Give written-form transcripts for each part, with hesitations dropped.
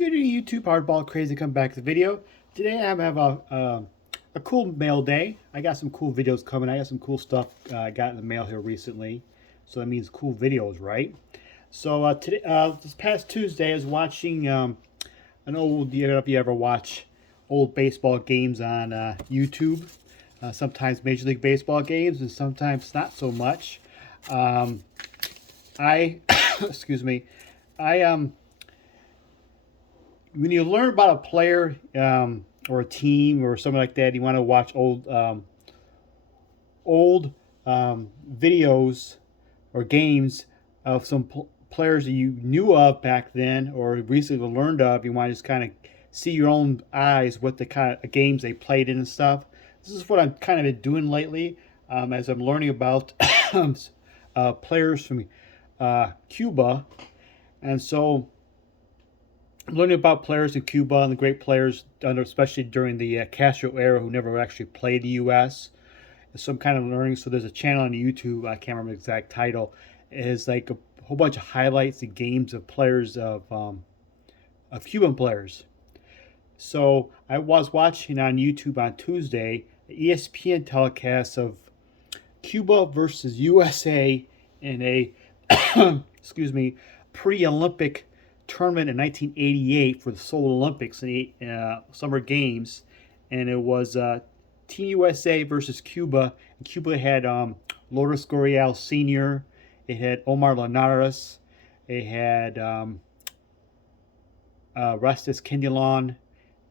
Good evening, YouTube. Hardball Crazy come back to the video. Today I have a cool mail day. I got some cool videos coming. I got some cool stuff I got in the mail here recently. So that means cool videos, right? So today, this past Tuesday, I was watching an old. I don't know if you ever watch old baseball games on YouTube. Sometimes Major League Baseball games, and sometimes not so much. I excuse me. I When you learn about a player or a team or something like that, you want to watch old videos or games of some players that you knew of back then or recently learned of. You want to just kind of see your own eyes what the kind of games they played in and stuff. This is what I'm kind of been doing lately as I'm learning about players from Cuba. And so learning about players in Cuba and the great players, especially during the Castro era, who never actually played the U.S. Some kind of learning. So there's a channel on YouTube. I can't remember the exact title. It's like a whole bunch of highlights and games of players of Cuban players. So I was watching on YouTube on Tuesday the ESPN telecast of Cuba versus USA in a excuse me pre-Olympic tournament in 1988 for the Seoul Olympics and Summer Games, and it was Team USA versus Cuba. And Cuba had Lourdes Gurriel Sr., it had Omar Linares, it had Restus Quintilon,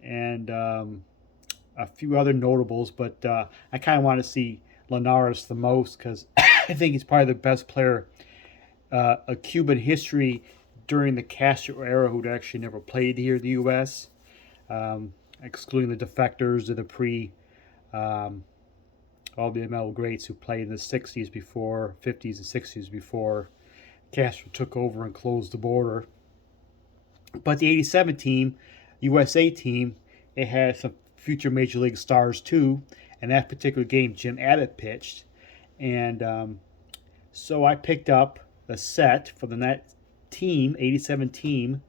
and a few other notables. But I kind of want to see Linares the most because I think he's probably the best player of Cuban history during the Castro era who'd actually never played here in the U.S., excluding the defectors of the all the ML greats who played in the 60s before, 50s and 60s before Castro took over and closed the border. But the 87 team, USA team, it had some future Major League stars too. And that particular game, Jim Abbott pitched. And so I picked up the set for that team, 87 team,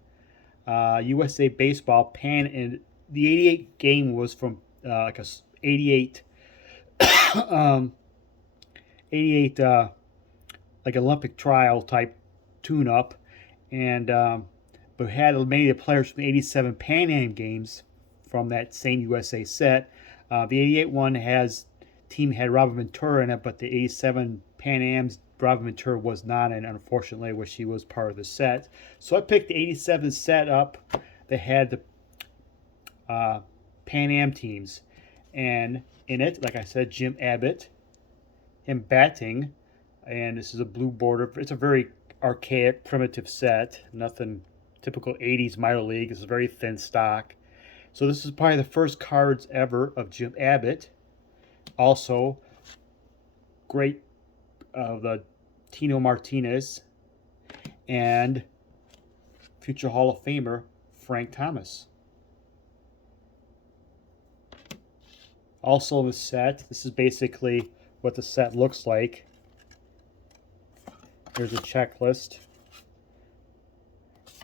USA Baseball, and the 88 game was from like a 88, 88 like Olympic trial type tune-up, and but had many of the players from the 87 Pan Am games from that same USA set. The 88 one team had Robin Ventura in it, but the 87 Pan Am's Robin Ventura was not, and unfortunately, wish he was part of the set. So I picked the 87 set up that had the Pan Am teams, and in it, like I said, Jim Abbott, him batting, and this is a blue border. It's a very archaic, primitive set, nothing typical 80s minor league. It's a very thin stock. So this is probably the first cards ever of Jim Abbott. Also, great the Tino Martinez and future Hall of Famer Frank Thomas. Also in the set, this is basically what the set looks like. Here's a checklist.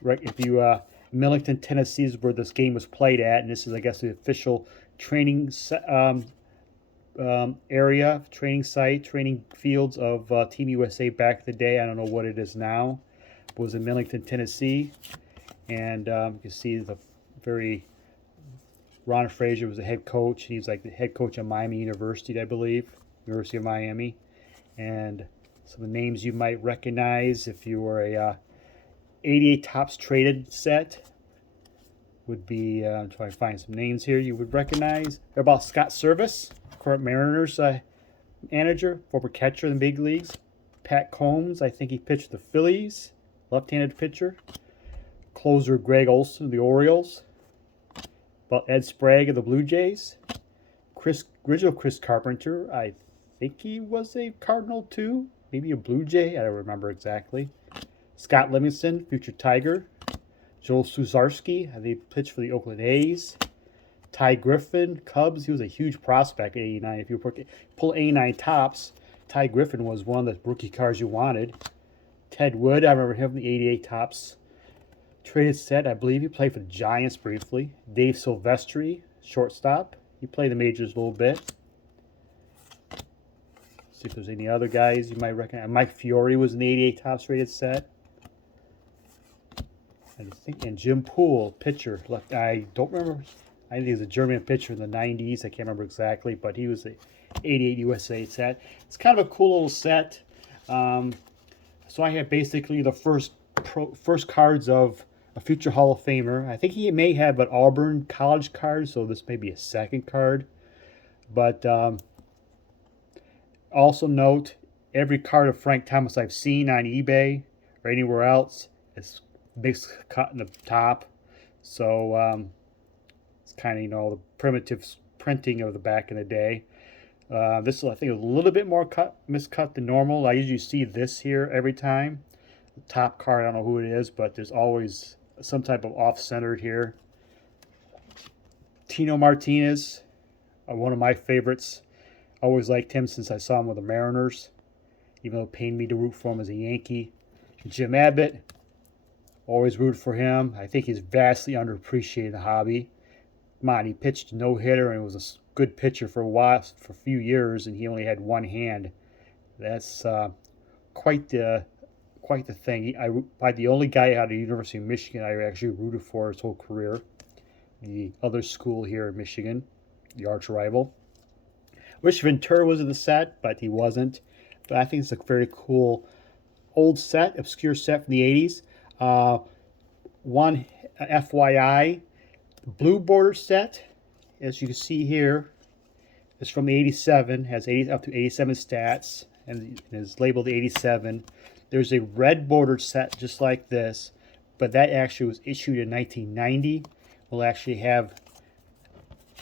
Right, if you Millington, Tennessee is where this game was played at, and this is, I guess, the official training area, training site, training fields of Team USA back in the day. I don't know what it is now. It was in Millington, Tennessee, and you can see the Ron Frazier was the head coach. He's like the head coach of Miami University, I believe, University of Miami, and some of the names you might recognize if you were a 88 Topps traded set would be, I'm trying to find some names here you would recognize. They're about Scott Service, current Mariners manager, former catcher in the big leagues. Pat Combs, I think he pitched the Phillies, left-handed pitcher. Closer Greg Olson of the Orioles. About Ed Sprague of the Blue Jays. Original Chris Carpenter, I think he was a Cardinal too, maybe a Blue Jay, I don't remember exactly. Scott Livingston, future Tiger. Joel Susarski, I think he pitched for the Oakland A's. Ty Griffin, Cubs, he was a huge prospect at 89. If you pull 89 Topps, Ty Griffin was one of the rookie cards you wanted. Ted Wood, I remember him from the 88 Topps traded set. I believe he played for the Giants briefly. Dave Silvestri, shortstop. He played the majors a little bit. See if there's any other guys you might recognize. Mike Fiore was in the 88 Topps rated set. And Jim Poole, pitcher. Left. I don't remember. I think he was a German pitcher in the 90s. I can't remember exactly, but he was the 88 USA set. It's kind of a cool little set. So I have basically the first cards of a future Hall of Famer. I think he may have an Auburn college card, so this may be a second card. But also note, every card of Frank Thomas I've seen on eBay or anywhere else is mixed cut in the top. So it's kind of, you know, the primitive printing of the back in the day. This I think is a little bit more miscut than normal. I usually see this here every time. The top card, I don't know who it is, but there's always some type of off-centered here. Tino Martinez, one of my favorites. Always liked him since I saw him with the Mariners, even though it pained me to root for him as a Yankee. Jim Abbott, always rooted for him. I think he's vastly underappreciated in the hobby. Come on, he pitched a no-hitter and was a good pitcher for a while, for a few years, and he only had one hand. That's quite the thing. I the only guy out of the University of Michigan I actually rooted for his whole career. The other school here in Michigan, the arch rival. Wish Ventura was in the set, but he wasn't. But I think it's a very cool old set, obscure set from the 80s. One FYI, blue border set, as you can see here, is from the 87, has 80 up to 87 stats, and is labeled 87. There's a red bordered set just like this, but that actually was issued in 1990. We'll actually have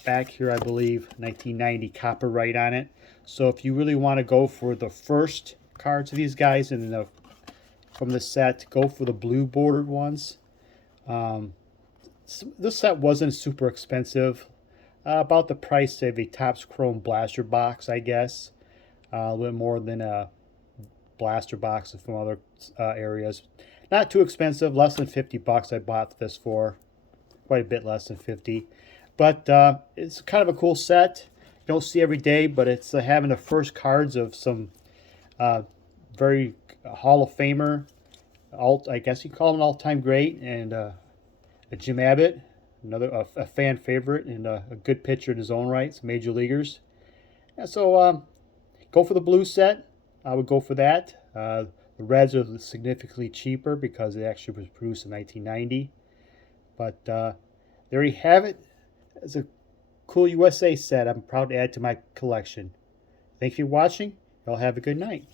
back here, I believe, 1990 copyright on it. So if you really want to go for the first cards of these guys and from the set, go for the blue bordered ones. This set wasn't super expensive, about the price of a Topps Chrome blaster box, I guess. A little bit more than a blaster box from other areas. Not too expensive, less than 50 bucks I bought this for. Quite a bit less than 50. But it's kind of a cool set. You don't see every day, but it's having the first cards of some very Hall of Famer, I guess you call him an all-time great, and a Jim Abbott, another a fan favorite and a good pitcher in his own right, some major leaguers. Yeah, so go for the blue set. I would go for that. The reds are significantly cheaper because it actually was produced in 1990. But there you have it. It's a cool USA set I'm proud to add to my collection. Thanks for watching. Y'all have a good night.